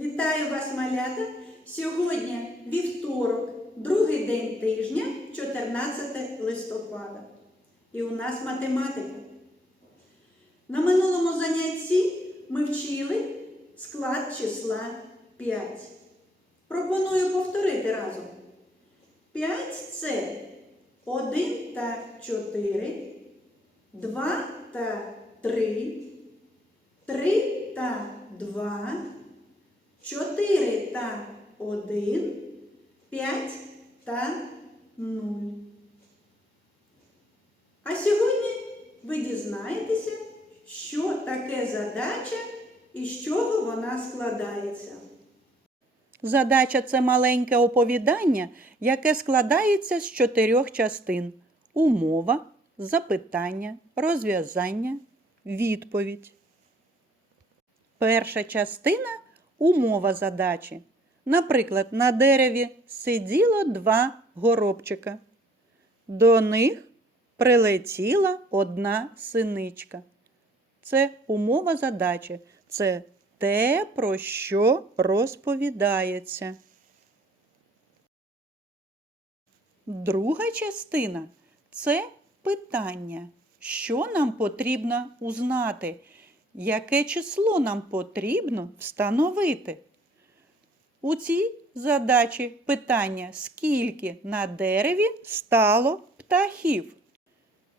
Вітаю вас, малята! Сьогодні вівторок, другий день тижня, 14 листопада. І у нас математика. На минулому занятті ми вчили склад числа 5. Пропоную повторити разом. 5 це 1 та 4, 2 та 3, 3 та 2, 4 та 1, 5 та 0. А сьогодні ви дізнаєтеся, що таке задача і з чого вона складається. Задача це маленьке оповідання, яке складається з чотирьох частин: умова, запитання, розв'язання, відповідь. Перша частина умова задачі. Наприклад, на дереві сиділо два горобчика. До них прилетіла одна синичка. Це умова задачі. Це те, про що розповідається. Друга частина це питання, що нам потрібно узнати, яке число нам потрібно встановити. У цій задачі питання, скільки на дереві стало птахів.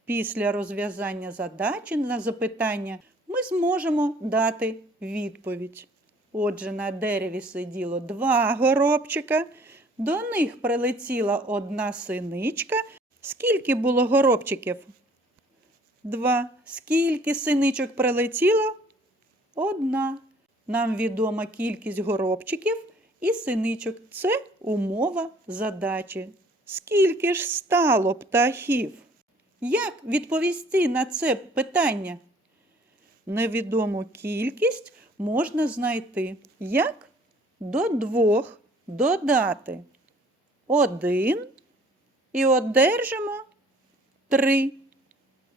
Після розв'язання задачі на запитання ми зможемо дати відповідь. Отже, на дереві сиділо два горобчика, до них прилетіла одна синичка. Скільки було горобчиків? Два. Скільки синичок прилетіло? Одна. Нам відома кількість горобчиків і синичок. Це умова задачі. Скільки ж стало птахів? Як відповісти на це питання? Невідому кількість можна знайти. Як до двох додати один і одержимо три.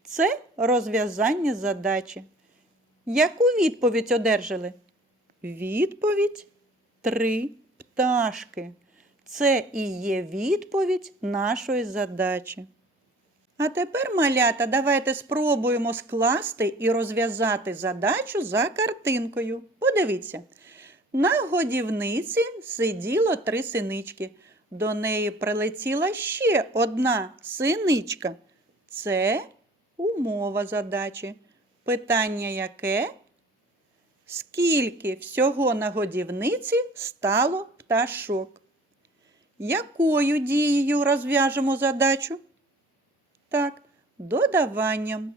Це розв'язання задачі. Яку відповідь одержали? Відповідь три пташки. Це і є відповідь нашої задачі. А тепер, малята, давайте спробуємо скласти і розв'язати задачу за картинкою. Подивіться. На годівниці сиділо три синички. До неї прилетіла ще одна синичка. Це умова задачі. Питання яке? Скільки всього на годівниці стало пташок? Якою дією розв'яжемо задачу? Так, додаванням.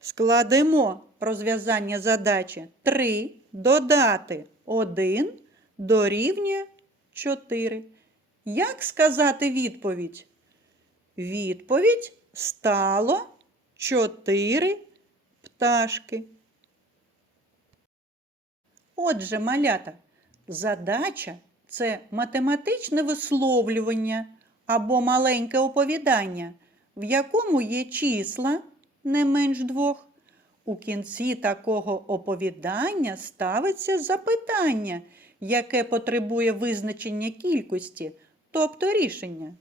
Складемо розв'язання задачі 3 додати 1 дорівнює 4. Як сказати відповідь? Відповідь стало 4 пташки. Отже, малята, задача це математичне висловлювання або маленьке оповідання в якому є числа не менш двох. У кінці такого оповідання ставиться запитання, яке потребує визначення кількості, тобто рішення.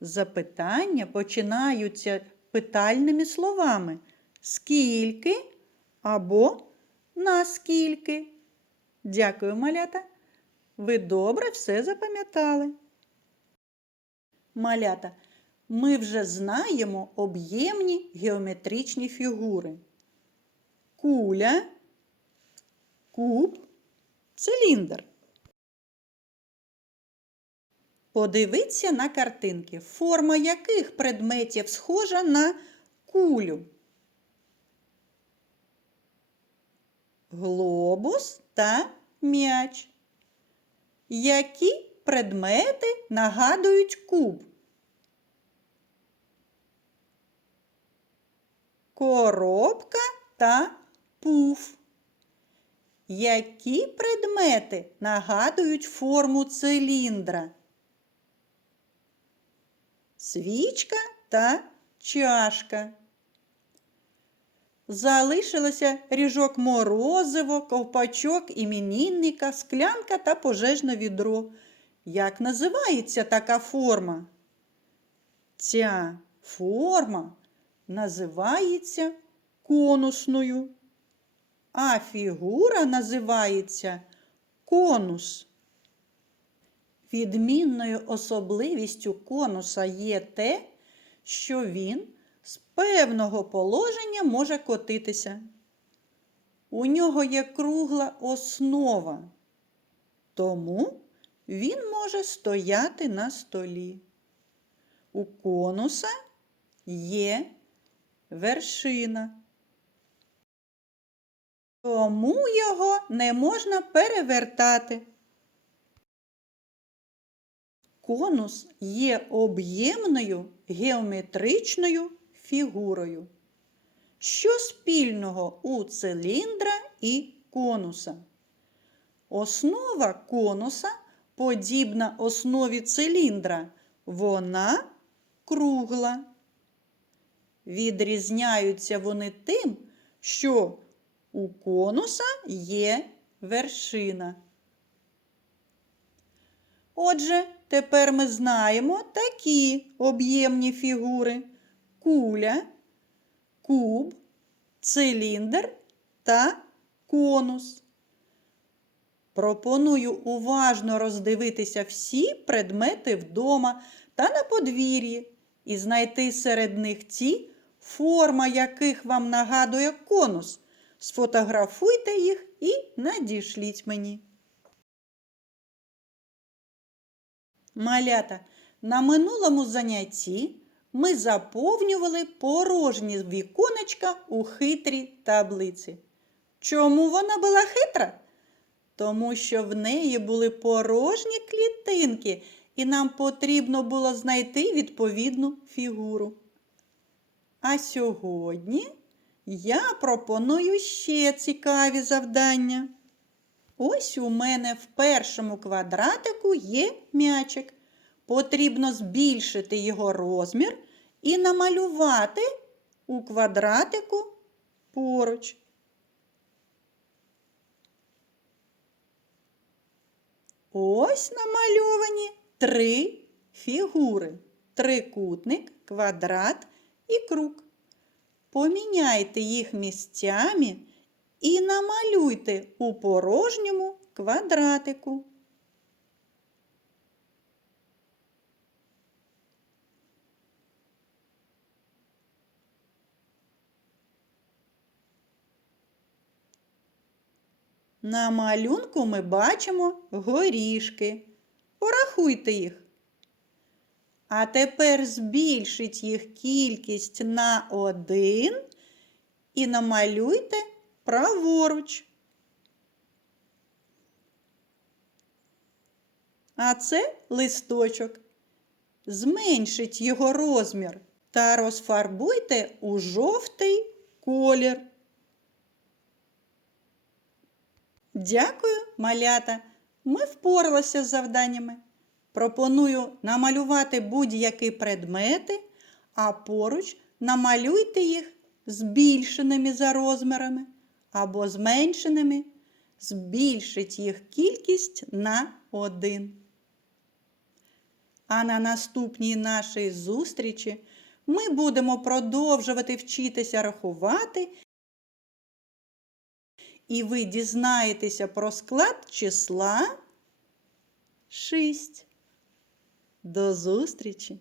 Запитання починаються питальними словами скільки або наскільки. Дякую, малята. Ви добре все запам'ятали. Малята ми вже знаємо об'ємні геометричні фігури. Куля, куб, циліндр. Подивіться на картинки, форма яких предметів схожа на кулю. Глобус та м'яч. Які предмети нагадують куб? коробка та пуф. Які предмети нагадують форму циліндра? Свічка та чашка. залишилося ріжок морозиво, ковпачок іменінника, склянка та пожежне відро. Як називається така форма? Ця форма називається конусною, а фігура називається конус. Відмінною особливістю конуса є те, що він з певного положення може котитися. У нього є кругла основа, тому він може стояти на столі. У конуса є вершина. Тому його не можна перевертати. Конус є об'ємною геометричною фігурою. Що спільного у циліндра і конуса? Основа конуса подібна основі циліндра. Вона кругла. Відрізняються вони тим, що у конуса є вершина. Отже, тепер ми знаємо такі об'ємні фігури: куля, куб, циліндр та конус. Пропоную уважно роздивитися всі предмети вдома та на подвір'ї і знайти серед них ті, форма яких вам нагадує конус. Сфотографуйте їх і надішліть мені. Малята, на минулому занятті ми заповнювали порожні віконечка у хитрій таблиці. Чому вона була хитра? Тому що в неї були порожні клітинки, і нам потрібно було знайти відповідну фігуру. А сьогодні я пропоную ще цікаві завдання. Ось у мене в першому квадратику є м'ячик. Потрібно збільшити його розмір і намалювати у квадратику поруч. Ось намальовані три фігури: трикутник, квадрат і круг. Поміняйте їх місцями і намалюйте у порожньому квадратику. На малюнку ми бачимо горішки. Порахуйте їх. А тепер збільшіть їх кількість на один і намалюйте праворуч. А це листочок. Зменшіть його розмір та розфарбуйте у жовтий колір. Дякую, малята. Ми впоралися з завданнями. Пропоную намалювати будь-які предмети, а поруч намалюйте їх збільшеними за розмірами або зменшеними. Збільшить їх кількість на один. А на наступній нашій зустрічі ми будемо продовжувати вчитися рахувати і ви дізнаєтеся про склад числа 6. До зустрічі!